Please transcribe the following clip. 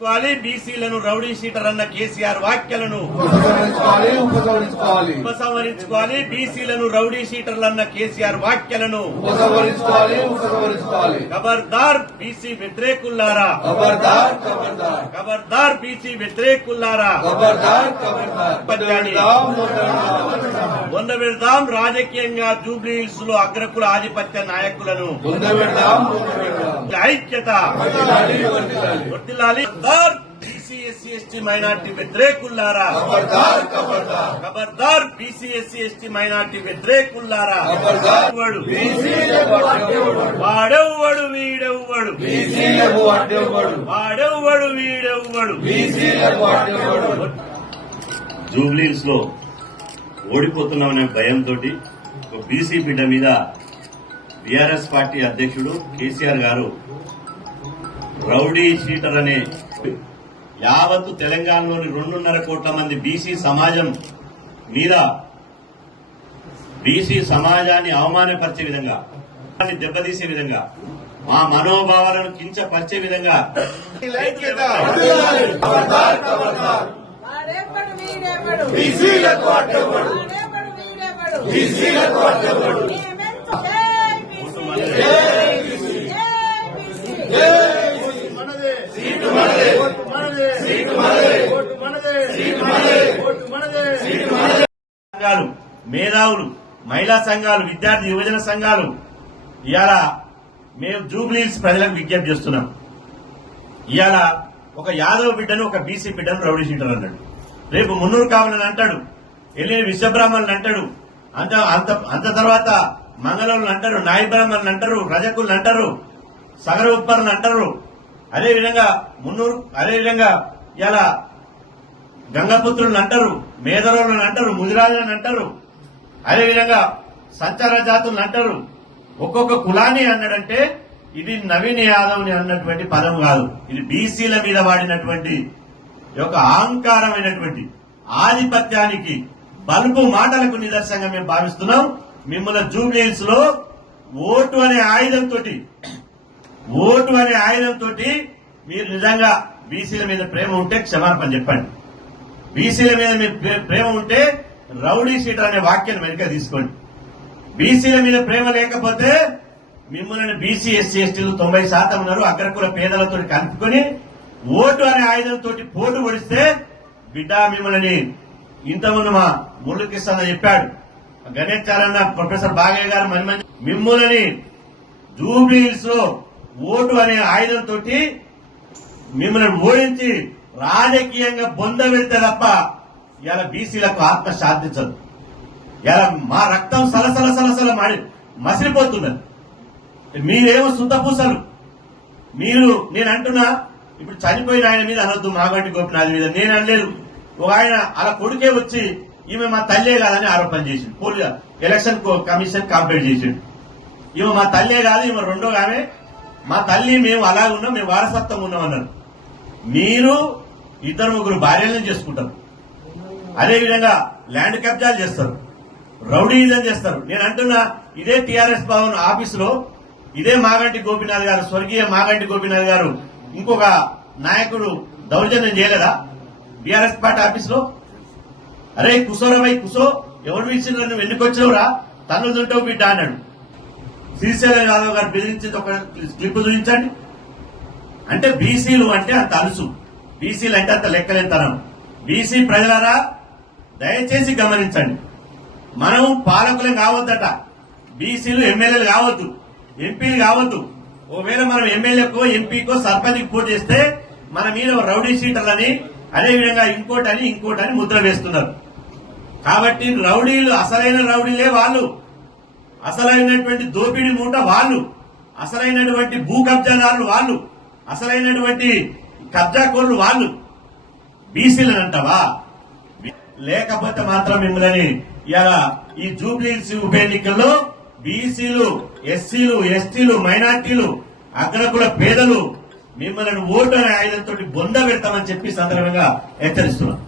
ఉపసంహరించుకోవాలి బీసీలను rowdy sheeter అన్న కేసీఆర్ వ్యాఖ్యలను. ఉపసంహరించుకోవాలి ఉపసంహరించుకోవాలి. ఉపసంహరించుకోవాలి బీసీలను రౌడీ షీటర్లు అన్న కేసీఆర్ వ్యాఖ్యలను. ఉపసంహరించుకోవాలి ఉపసంహరించుకోవాలి. ఖబర్దార్ బీసీ వ్యతిరేకుల్లారా? ఖబర్దార్ ఖబర్దార్ ఖబర్దార్ బీసీ వ్యతిరేకుల్లారా? ఖబర్దార్. వంద పెడదాం రాజకీయంగా జూబ్లీహిల్స్లో అగ్రకుల ఆధిపత్య నాయకులను. ముందబెడదాం ఐక్యత. ఖబర్దార్ బీసీ ఎస్సీ ఎస్టీ మైనార్టీ వ్యతిరేకుల్లారా. ఖబర్దార్ బీసీ ఎస్సీ ఎస్టీ మైనార్టీ వ్యతిరేకుల్లారా. వాడు వాడెవ్వడు. వీడెవ్వడు. వాడెవ్వడు వీడెవ్వడు. జూబ్లీస్లో ఓడిపోతున్నామనే భయంతో ఒక బీసీ బిడ్డ మీద బీఆర్ఎస్ పార్టీ అధ్యక్షుడు కేసీఆర్ గారు రౌడీ షీటర్ అనే యావత్తు తెలంగాణలోని రెండున్నర కోట్ల మంది బీసీ సమాజం మీద బీసీ సమాజాన్ని అవమానపరిచే విధంగా దెబ్బతీసే విధంగా మా మనోభావాలను కించపరిచే విధంగా. బీసీలకు. బీసీలకు మేధావులు మహిళా సంఘాలు విద్యార్థి యువజన సంఘాలు ఇవాళ మేము జూబ్లీస్ ప్రజలకు విజ్ఞప్తి చేస్తున్నాం. ఇవాళ ఒక యాదవ బిడ్డను ఒక బీసీ బిడ్డను రౌడీ షీటర్ అన్నాడు. రేపు మున్నూరు కావాలని అంటాడు వెళ్ళిన విశ్వబ్రాహ్మణులు అంటాడు అంత అంత అంత తర్వాత మంగళవులు అంటారు నాయ బ్రాహ్మణులు అంటారు రజకులు అంటారు సగర ఉత్పన్నులు అంటారు. అదేవిధంగా మున్నూరు అదేవిధంగా ఇలా గంగపుత్రులను అంటారు మేధరోళ్ళని అంటారు ముదిరాజులను అంటారు అదేవిధంగా సంచార జాతులు అంటారు. ఒక్కొక్క కులాన్ని అన్నాడంటే ఇది నవీన్ యాదవ్ని అన్నటువంటి పదం కాదు. ఇది బీసీల మీద వాడినటువంటి యొక్క అహంకారమైనటువంటి ఆధిపత్యానికి బలుపు మాటలకు నిదర్శనంగా మేము భావిస్తున్నాం. మిమ్మల్ని జూబ్లీహిల్స్లో ఓటు అనే ఆయుధంతో ఓటు అనే ఆయుధంతో మీరు నిజంగా బీసీల మీద ప్రేమ ఉంటే క్షమాపణ చెప్పండి. బీసీల మీద మీ ప్రేమ ఉంటే రౌడీ షీటర్ అనే వాక్యాన్ని వెనుక తీసుకోండి. బీసీల మీద ప్రేమ లేకపోతే మిమ్మల్ని బీసీ ఎస్సీ ఎస్టీలు తొంభై శాతం ఉన్నారు. అగ్రకుల పేదలతో కలుపుకొని ఓటు అనే ఆయుధంతో పోటు పొడిస్తే బిడ్డ మిమ్మల్ని ఇంతకుముందు మా ముళ్ళు చెప్పాడు. గణేష్ చారన్న ప్రొఫెసర్ బాగయ్య గారు మన మంది మిమ్మల్ని జూబ్లీహిల్స్లో ఓటు అనే ఆయుధంతో మిమ్మల్ని ఓడించి రాజకీయంగా బొంద వెళ్తే తప్ప ఇలా బీసీలకు ఆత్మ శాంతించదు ఇలా మా రక్తం సలసల సలసల మాడి మసిలిపోతున్నది. మీరేమో సుద్దపూసలు మీరు నేను అంటున్నా ఇప్పుడు చనిపోయిన ఆయన మీద అనొద్దు మాగంటి గోపినాథ్ మీద. నేను అనలేదు. ఒక ఆయన అలా కొడుకే వచ్చి ఈమె మా తల్లే కాదని ఆరోపణ చేసింది పోలీ ఎలక్షన్ కో- కమిషన్ కంప్లీట్ చేసిండు. ఈమె మా తల్లే కాదు ఈమె రెండో ఆమె. మా తల్లి మేము అలాగే ఉన్నాం మేము వారసత్వం ఉన్నాం అన్నారు. మీరు ఇద్దరు ముగ్గురు భార్యలను చేసుకుంటారు. అదేవిధంగా ల్యాండ్ కబ్జాలు చేస్తారు. రౌడీజం చేస్తారు. నేను అంటున్నా ఇదే టిఆర్ఎస్ భవన్ ఆఫీసులో ఇదే మాగంటి గోపినాథ్ గారు స్వర్గీయ మాగంటి గోపినాథ్ గారు ఇంకొక నాయకుడు దౌర్జన్యం చేయలేదా? బీఆర్ఎస్ పార్టీ ఆఫీసులో? అరే కుసోరమై కుసో ఎవరు పిలిచిన నువ్వు ఎందుకు వచ్చినవురా తన్ను దుంటావు బిడ్డ అన్నాడు. శ్రీశైలం యాదవ్ గారు బెదిరించింది ఒక క్లిప్ చూపించండి. అంటే బీసీలు అంటే అంత అలుసు. బీసీలు అంటే అంత లెక్కలేంతనం బీసీ ప్రజలారా దయచేసి గమనించండి. మనం పాలకులు కావద్దట. బీసీలు ఎమ్మెల్యేలు కావద్దు. ఎంపీలు కావద్దు. ఒకవేళ మనం ఎమ్మెల్యేకో ఎంపీకో సర్పంచ్కి పోటీ చేస్తే మన మీద రౌడీ షీటర్లని అదేవిధంగా ఇంకోటని ఇంకోటని ముద్ర వేస్తున్నారు. కాబట్టి రౌడీలు అసలైన రౌడీలే వాళ్ళు. అసలైనటువంటి దోపిడీ మూట వాళ్ళు. అసలైనటువంటి భూ కబ్జాదారులు వాళ్ళు. అసలైనటువంటి కబ్జాకోళ్ళు వాళ్ళు. బీసీలను అంటావా? లేకపోతే మాత్రం మిమ్మల్ని ఇలా ఈ జూబ్లీస్ ఉప ఎన్నికల్లో బీసీలు ఎస్సీలు ఎస్టీలు మైనార్టీలు అగ్రకుల పేదలు మిమ్మల్ని ఓటు అనే ఆయుధంతో బొంద పెడతామని చెప్పి సందర్భంగా హెచ్చరిస్తున్నాం.